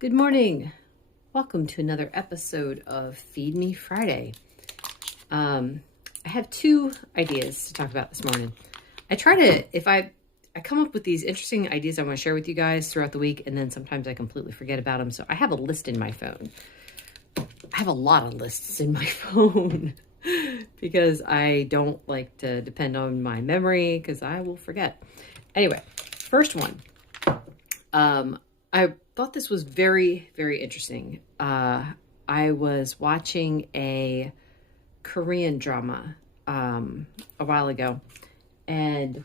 Good morning. Welcome to another episode of Feed Me Friday. I have two ideas to talk about this morning. I come up with these interesting ideas I want to share with you guys throughout the week, and then sometimes I completely forget about them. So I have a list in my phone. I have a lot of lists in my phone because I don't like to depend on my memory because I will forget. Anyway, first one. I thought this was very, very interesting. I was watching a Korean drama a while ago, and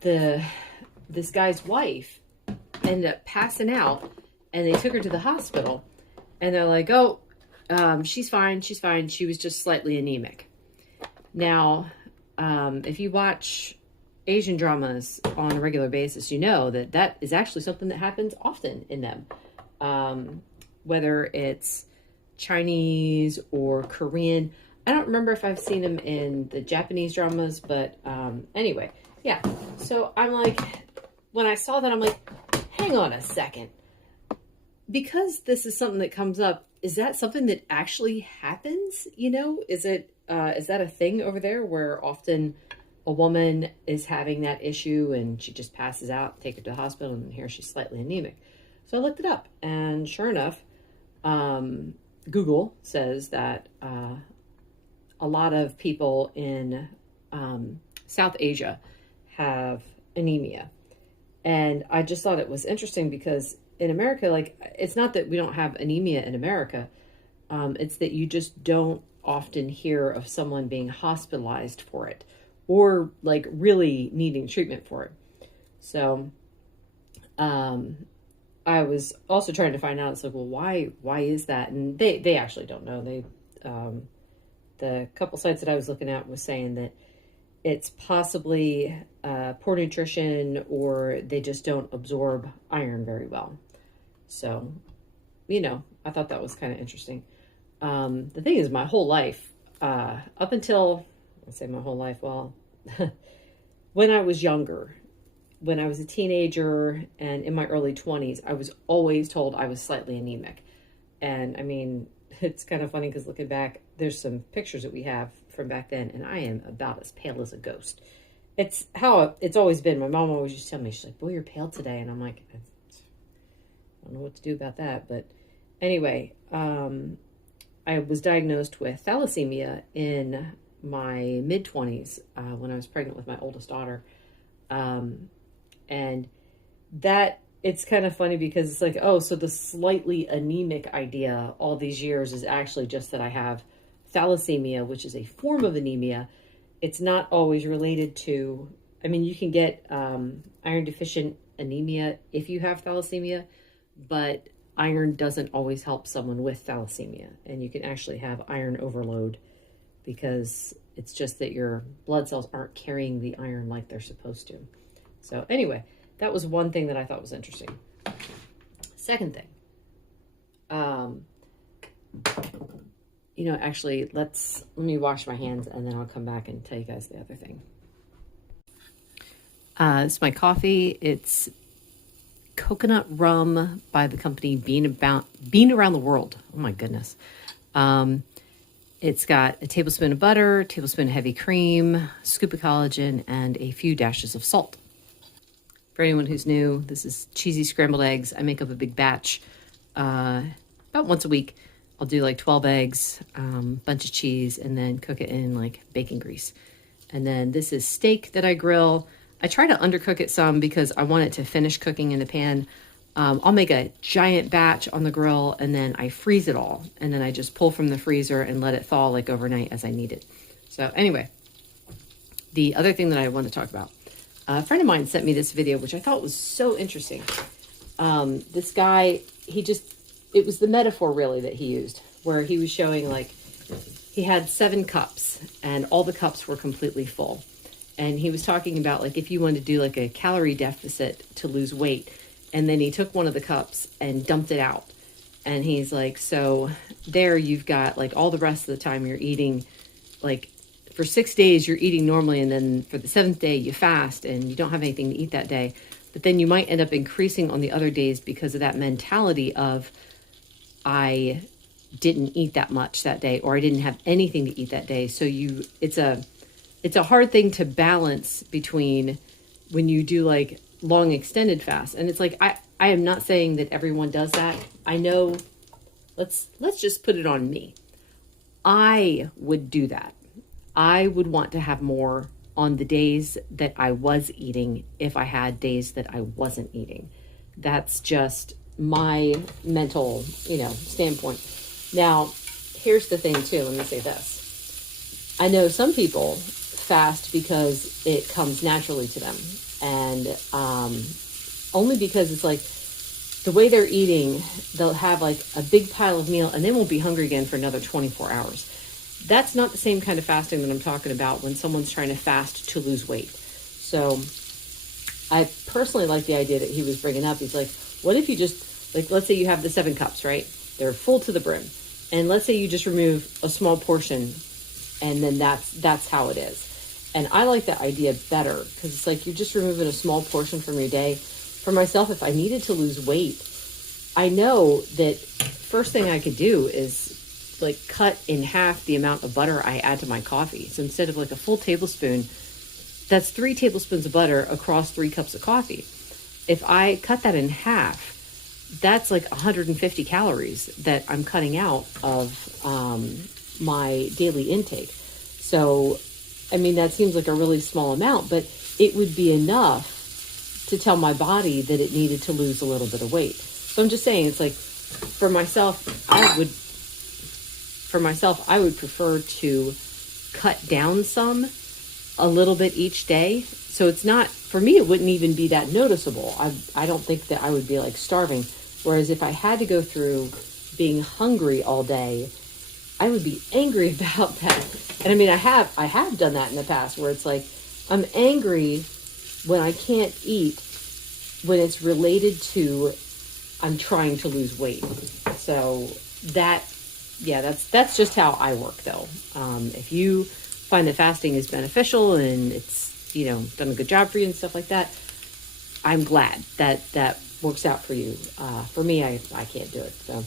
this guy's wife ended up passing out, and they took her to the hospital, and they're like, "Oh, she's fine. She's fine. She was just slightly anemic." Now, if you watch Asian dramas on a regular basis, you know that is actually something that happens often in them. Whether it's Chinese or Korean. I don't remember if I've seen them in the Japanese dramas, but anyway, yeah. So I'm like, when I saw that, I'm like, hang on a second. Because this is something that comes up, is that something that actually happens? You know, is that a thing over there where often a woman is having that issue and she just passes out, take her to the hospital, and here she's slightly anemic. So I looked it up, and sure enough, Google says that a lot of people in South Asia have anemia. And I just thought it was interesting because in America, like, it's not that we don't have anemia in America. It's that you just don't often hear of someone being hospitalized for it, or like really needing treatment for it. So I was also trying to find out, it's like, well, why is that? And they actually don't know. The couple sites that I was looking at was saying that it's possibly poor nutrition, or they just don't absorb iron very well. So, you know, I thought that was kind of interesting. The thing is, my whole life, up until, I say my whole life, well, when I was younger, when I was a teenager and in my early 20s, I was always told I was slightly anemic. And I mean, it's kind of funny because looking back, there's some pictures that we have from back then, and I am about as pale as a ghost. It's how it's always been. My mom always used to tell me, she's like, "Boy, you're pale today." And I'm like, I don't know what to do about that. But anyway, I was diagnosed with thalassemia in my mid-20s when I was pregnant with my oldest daughter. And that, it's kind of funny because it's like, oh, so the slightly anemic idea all these years is actually just that I have thalassemia, which is a form of anemia. It's not always related to, I mean, you can get iron deficient anemia if you have thalassemia, but iron doesn't always help someone with thalassemia. And you can actually have iron overload because it's just that your blood cells aren't carrying the iron like they're supposed to. So anyway, that was one thing that I thought was interesting. Second thing, actually, let me wash my hands and then I'll come back and tell you guys the other thing. This is my coffee. It's coconut rum by the company Bean Around the World. Oh my goodness. It's got a tablespoon of butter, a tablespoon of heavy cream, scoop of collagen, and a few dashes of salt. For anyone who's new, this is cheesy scrambled eggs. I make up a big batch about once a week. I'll do like 12 eggs, bunch of cheese, and then cook it in like bacon grease. And then this is steak that I grill. I try to undercook it some because I want it to finish cooking in the pan. I'll make a giant batch on the grill, and then I freeze it all. And then I just pull from the freezer and let it thaw like overnight as I need it. So anyway, the other thing that I want to talk about. A friend of mine sent me this video, which I thought was so interesting. This guy, it was the metaphor really that he used, where he was showing like he had 7 cups and all the cups were completely full. And he was talking about like if you wanted to do like a calorie deficit to lose weight, and then he took one of the cups and dumped it out. And he's like, so there you've got like all the rest of the time you're eating, like for 6 days you're eating normally, and then for the 7th day you fast and you don't have anything to eat that day. But then you might end up increasing on the other days because of that mentality of, I didn't eat that much that day, or I didn't have anything to eat that day. So it's a hard thing to balance between when you do like long extended fasts. And it's like, I am not saying that everyone does that. I know, let's just put it on me. I would do that. I would want to have more on the days that I was eating if I had days that I wasn't eating. That's just my mental, standpoint. Now, here's the thing too. Let me say this. I know some people fast because it comes naturally to them. And only because it's like the way they're eating, they'll have like a big pile of meal and they won't be hungry again for another 24 hours. That's not the same kind of fasting that I'm talking about when someone's trying to fast to lose weight. So I personally like the idea that he was bringing up. He's like, what if you just, like, let's say you have the 7 cups, right? They're full to the brim. And let's say you just remove a small portion and then that's how it is. And I like that idea better because it's like you're just removing a small portion from your day. For myself, if I needed to lose weight, I know that first thing I could do is like cut in half the amount of butter I add to my coffee. So instead of like a full tablespoon, that's 3 tablespoons of butter across 3 cups of coffee. If I cut that in half, that's like 150 calories that I'm cutting out of my daily intake. So, I mean, that seems like a really small amount, but it would be enough to tell my body that it needed to lose a little bit of weight. So I'm just saying, it's like, for myself, I would prefer to cut down a little bit each day. So it's not, for me, it wouldn't even be that noticeable. I don't think that I would be like starving. Whereas if I had to go through being hungry all day, I would be angry about that. And I mean, I have done that in the past where it's like, I'm angry when I can't eat when it's related to I'm trying to lose weight. So that's just how I work though. If you find that fasting is beneficial and it's, done a good job for you and stuff like that, I'm glad that works out for you. For me, I can't do it. So,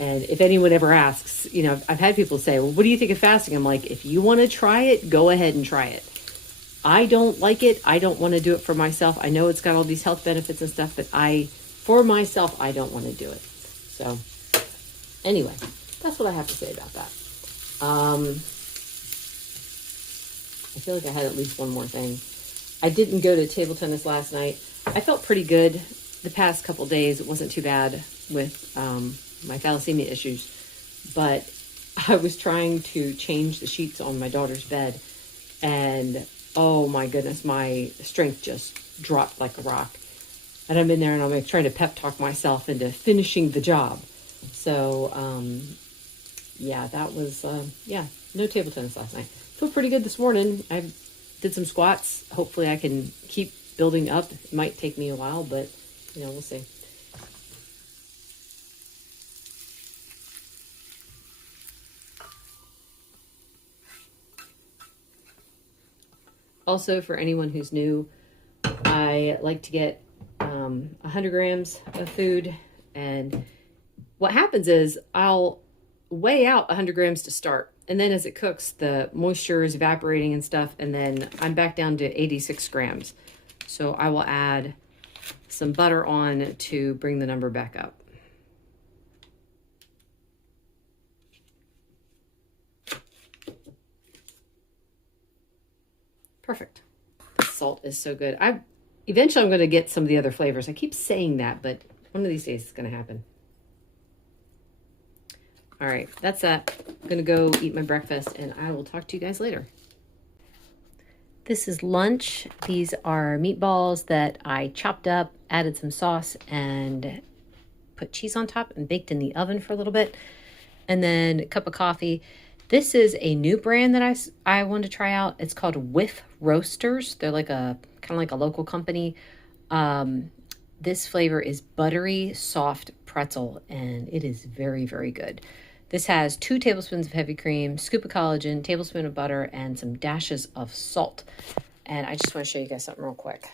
and if anyone ever asks, I've had people say, well, what do you think of fasting? I'm like, if you want to try it, go ahead and try it. I don't like it. I don't want to do it for myself. I know it's got all these health benefits and stuff, but for myself, I don't want to do it. So anyway, that's what I have to say about that. I feel like I had at least one more thing. I didn't go to table tennis last night. I felt pretty good the past couple days. It wasn't too bad with my thalassemia issues, but I was trying to change the sheets on my daughter's bed, and oh my goodness, my strength just dropped like a rock. And I'm in there and I'm like trying to pep talk myself into finishing the job. So, that was, no table tennis last night. Feel pretty good this morning. I did some squats. Hopefully I can keep building up. It might take me a while, but, we'll see. Also, for anyone who's new, I like to get 100 grams of food. And what happens is I'll weigh out 100 grams to start. And then as it cooks, the moisture is evaporating and stuff. And then I'm back down to 86 grams. So I will add some butter on to bring the number back up. Perfect. The salt is so good. Eventually I'm going to get some of the other flavors. I keep saying that, but one of these days it's going to happen. All right, that's that. I'm going to go eat my breakfast, and I will talk to you guys later. This is lunch. These are meatballs that I chopped up, added some sauce, and put cheese on top and baked in the oven for a little bit. And then a cup of coffee. This is a new brand that I wanted to try out. It's called Whiff Roasters. They're like kind of like a local company. This flavor is buttery, soft pretzel, and it is very, very good. This has 2 tablespoons of heavy cream, scoop of collagen, tablespoon of butter, and some dashes of salt. And I just want to show you guys something real quick.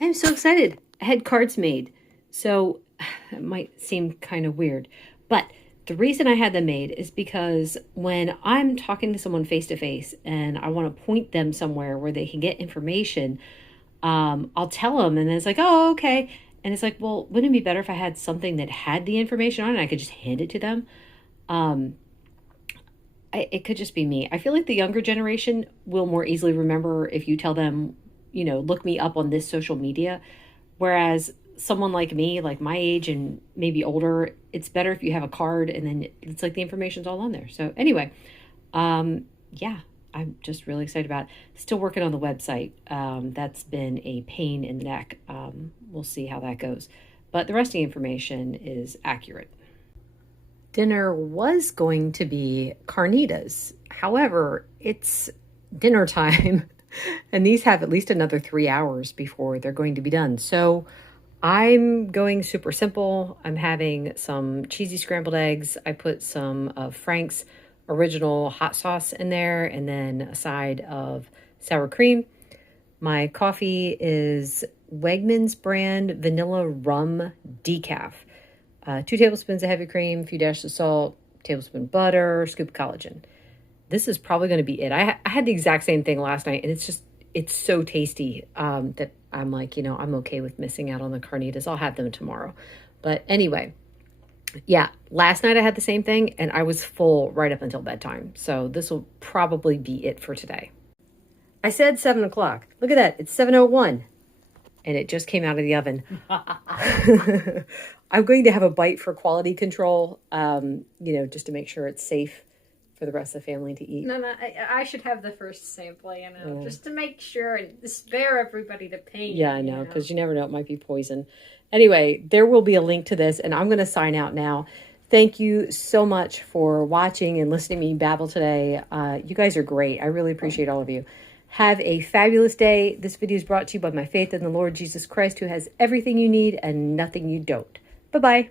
I'm so excited. I had cards made. So it might seem kind of weird, but the reason I had them made is because when I'm talking to someone face to face and I want to point them somewhere where they can get information, I'll tell them and then it's like, oh, okay. And it's like, well, wouldn't it be better if I had something that had the information on it and I could just hand it to them? It could just be me. I feel like the younger generation will more easily remember if you tell them, look me up on this social media. Whereas someone like me, like my age and maybe older, it's better if you have a card and then it's like the information's all on there. So anyway, yeah, I'm just really excited about it. Still working on the website. That's been a pain in the neck. We'll see how that goes. But the rest of the information is accurate. Dinner was going to be carnitas. However, it's dinner time and these have at least another 3 hours before they're going to be done. So I'm going super simple. I'm having some cheesy scrambled eggs. I put some of Frank's original hot sauce in there and then a side of sour cream. My coffee is Wegmans brand vanilla rum decaf. 2 tablespoons of heavy cream, a few dashes of salt, tablespoon butter, scoop of collagen. This is probably going to be it. I had the exact same thing last night, and it's so tasty that I'm like, I'm okay with missing out on the carnitas. I'll have them tomorrow. But anyway, yeah, last night I had the same thing, and I was full right up until bedtime. So this will probably be it for today. I said 7 o'clock. Look at that. It's 7:01. And it just came out of the oven. I'm going to have a bite for quality control, just to make sure it's safe for the rest of the family to eat. No, I should have the first sample, just to make sure and spare everybody the pain. Yeah, I know, because you never know, it might be poison. Anyway, there will be a link to this, and I'm going to sign out now. Thank you so much for watching and listening to me babble today. You guys are great. I really appreciate all of you. Have a fabulous day. This video is brought to you by my faith in the Lord Jesus Christ, who has everything you need and nothing you don't. Bye-bye.